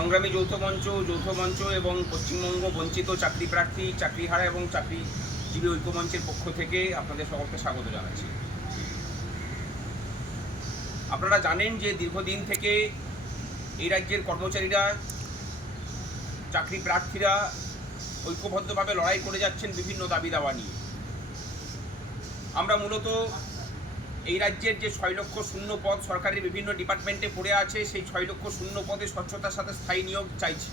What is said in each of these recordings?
সংগ্রামী যৌথ মঞ্চ এবং পশ্চিমবঙ্গ বঞ্চিত চাকরি প্রার্থী, চাকরিহারা এবং চাকরিজীবী ঐক্যমঞ্চের পক্ষ থেকে আপনাদের সকলকে স্বাগত জানাচ্ছি। আপনারা জানেন যে দীর্ঘদিন থেকে এই রাজ্যের কর্মচারীরা, চাকরি প্রার্থীরা ঐক্যবদ্ধভাবে লড়াই করে যাচ্ছেন বিভিন্ন দাবি দাওয়া নিয়ে। আমরা মূলত এই রাজ্যের যে 6 লক্ষ শূন্য পদ সরকারের বিভিন্ন ডিপার্টমেন্টে পড়ে আছে, সেই 6 লক্ষ শূন্য পদে স্বচ্ছতার সাথে স্থায়ী নিয়োগ চাইছি।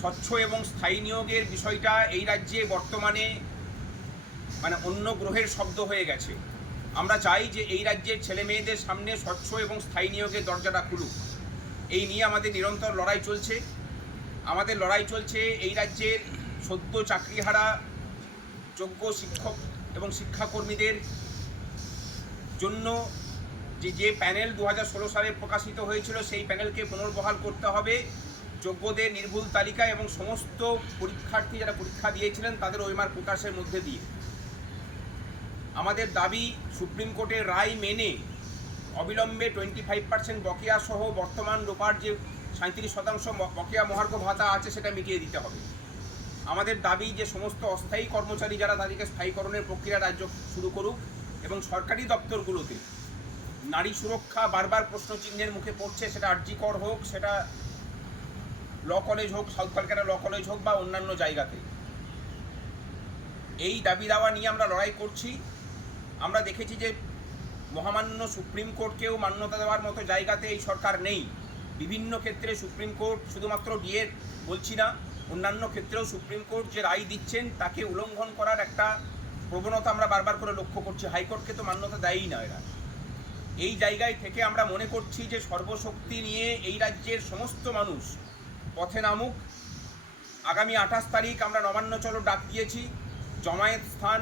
স্বচ্ছ এবং স্থায়ী নিয়োগের বিষয়টা এই রাজ্যে বর্তমানে অন্য গ্রহের শব্দ হয়ে গেছে। আমরা চাই যে এই রাজ্যের ছেলে মেয়েদের সামনে স্বচ্ছ এবং স্থায়ী নিয়োগের দরজাটা খুলুক। এই নিয়ে আমাদের নিরন্তর লড়াই চলছে। আমাদের লড়াই চলছে এই রাজ্যের সদ্য চাকরিহারা যোগ্য শিক্ষক এবং শিক্ষাকর্মীদের জন্য যে প্যানেল 2016 সালে প্রকাশিত হয়েছিল, সেই প্যানেলকে পুনর্বহাল করতে হবে। যোগ্যদের নির্ভুল তালিকা এবং সমস্ত পরীক্ষার্থী যারা পরীক্ষা দিয়েছিলেন তাদের ওএমআর প্রকাশের মধ্যে দিয়ে আমাদের দাবি সুপ্রিম কোর্টের রায় মেনে অবিলম্বে 25% বকেয়া সহ বর্তমান রোপার যে 37% বকেয়া মহার্ঘ ভাতা আছে সেটা মিটিয়ে দিতে হবে। আমাদের দাবি যে সমস্ত অস্থায়ী কর্মচারী যারা, তাদেরকে স্থায়ীকরণের প্রক্রিয়া রাজ্য শুরু করুক এবং সরকারি দপ্তরগুলোতে নারী সুরক্ষা বারবার প্রশ্নচিহ্নের মুখে পড়ছে, সেটা আরজিকর হোক, সেটা ল কলেজ হোক, সাউথ কলকাতা ল কলেজ হোক বা অন্যান্য জায়গাতে। এই দাবি দাওয়া নিয়ে আমরা লড়াই করছি। আমরা দেখেছি যে মহামান্য সুপ্রিম কোর্টকেও মান্যতা দেওয়ার মতো জায়গাতে এই সরকার নেই। বিভিন্ন ক্ষেত্রে সুপ্রিম কোর্ট, শুধুমাত্র ডিএ বলছি না, অন্যান্য ক্ষেত্রেও সুপ্রিম কোর্ট যে রায় দিচ্ছেন তাকে উল্লঙ্ঘন করার একটা প্রবণতা আমরা বারবার করে লক্ষ্য করছি। হাইকোর্টকে তো মান্যতা দেয়ই না এরা। এই জায়গায় থেকে আমরা মনে করছি যে সর্বশক্তি নিয়ে এই রাজ্যের সমস্ত মানুষ পথে নামুক। আগামী 28 তারিখ আমরা নবান্ন চলো ডাক দিয়েছি। জমায়েত স্থান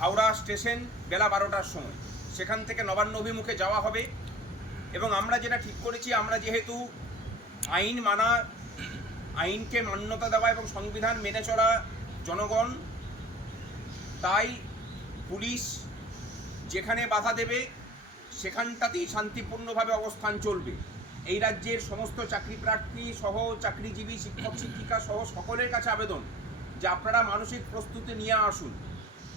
হাওড়া স্টেশন বেলা 12টার সময়। সেখান থেকে নবান্ন অভিমুখে যাওয়া হবে এবং আমরা যেটা ঠিক করেছি, আমরা যেহেতু আইনকে মান্যতা দেওয়া এবং সংবিধান মেনে চলা জনগণ, তাই পুলিশ যেখানে বাধা দেবে সেখানটাতেই শান্তিপূর্ণভাবে অবস্থান চলবে। এই রাজ্যের সমস্ত চাকরি প্রার্থী সহ চাকরিজীবী শিক্ষক শিক্ষিকা সহ সকলের কাছে আবেদন যে আপনারা মানসিক প্রস্তুতি নিয়ে আসুন,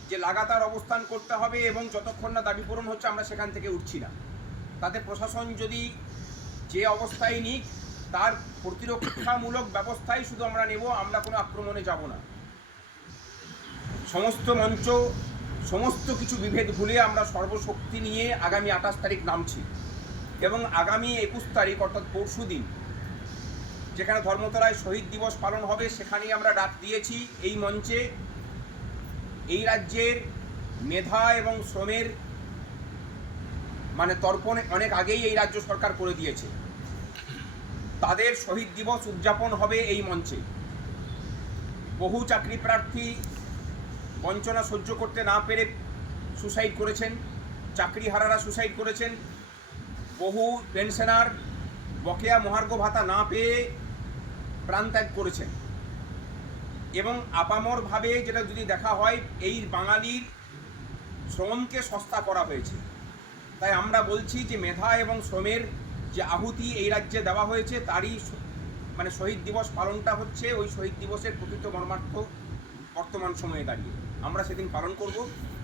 যে লাগাতার অবস্থান করতে হবে এবং যতক্ষণ না দাবি পূরণ হচ্ছে আমরা সেখান থেকে উঠছি না। তাতে প্রশাসন যদি যে অবস্থায় নিক, তার প্রতিরক্ষামূলক ব্যবস্থাই শুধু আমরা নেব, আমরা কোনো আক্রমণে যাব না। সমস্ত মঞ্চ, সমস্ত কিছু বিভেদ ভুলে আমরা সর্বশক্তি নিয়ে আগামী 28 তারিখ নামছি এবং আগামী 21 তারিখ অর্থাৎ পরশু দিন যেখানে ধর্মতলায় শহীদ দিবস পালন হবে, সেখানেই আমরা ডাক দিয়েছি এই মঞ্চে এই রাজ্যের মেধা এবং শ্রমের তর্পণ অনেক আগেই এই রাজ্য সরকার করে দিয়েছে। তাদের শহীদ দিবস উদযাপন হবে এই মঞ্চে। বহু চাকরি প্রার্থী বঞ্চনা সহ্য করতে না পেরে সুসাইড করেছেন, চাকরিহারারা সুসাইড করেছেন, বহু পেনশনার বকেয়া মহার্ঘ ভাতা না পেয়ে প্রাণত্যাগ করেছেন এবং আপামরভাবে যেটা যদি দেখা হয়, এই বাঙালির শ্রমকে সস্তা করা হয়েছে। তাই আমরা বলছি যে মেধা এবং শ্রমের যে আহুতি এই রাজ্যে দেওয়া হয়েছে, তারই শহীদ দিবস পালনটা হচ্ছে ওই শহীদ দিবসের প্রকৃত মর্মার্থ বর্তমান সময়ে দাঁড়িয়ে আমরা সেদিন পালন করব।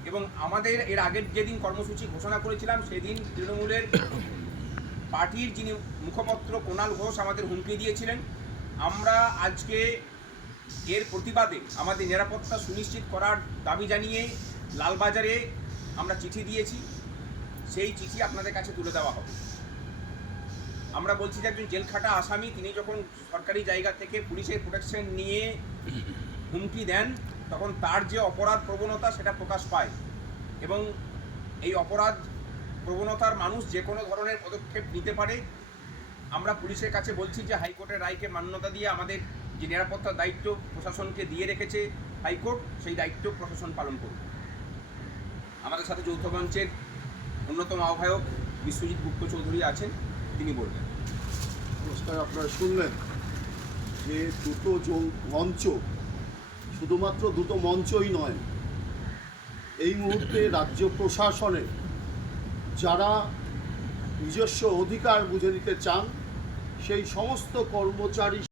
এবং আমাদের এর আগের যেদিন কর্মসূচি ঘোষণা করেছিলাম, সেদিন তৃণমূলের পার্টির যিনি মুখপত্র কুণাল ঘোষ আমাদের হুমকি দিয়েছিলেন। আমরা আজকে এর প্রতিবাদে আমাদের নিরাপত্তা সুনিশ্চিত করার দাবি জানিয়ে লালবাজারে আমরা চিঠি দিয়েছি। সেই চিঠি আপনাদের কাছে তুলে দেওয়া হবে। আমরা বলছি যে একজন জেলখাটা আসামি, তিনি যখন সরকারি জায়গা থেকে পুলিশের প্রোটেকশন নিয়ে হুমকি দেন, তখন তার যে অপরাধ প্রবণতা সেটা প্রকাশ পায় এবং এই অপরাধ প্রবণতার মানুষ যে কোনো ধরনের পদক্ষেপ নিতে পারে। আমরা পুলিশের কাছে বলছি যে হাইকোর্টের রায়কে মান্যতা দিয়ে আমাদের যে নিরাপত্তার দায়িত্ব প্রশাসনকে দিয়ে রেখেছে হাইকোর্ট, সেই দায়িত্ব প্রশাসন পালন করবে। আমাদের সাথে যৌথ মঞ্চের অন্যতম আহ্বায়ক বিশ্বজিৎ গুপ্ত চৌধুরী আছেন, তিনি বলবেন। নমস্কার। আপনারা শুনলেন যে দুটো মঞ্চ, শুধুমাত্র দুটো মঞ্চই নয়, এই মুহূর্তে রাজ্য প্রশাসনে যারা নিজস্ব অধিকার বুঝে নিতে চান সেই সমস্ত কর্মচারী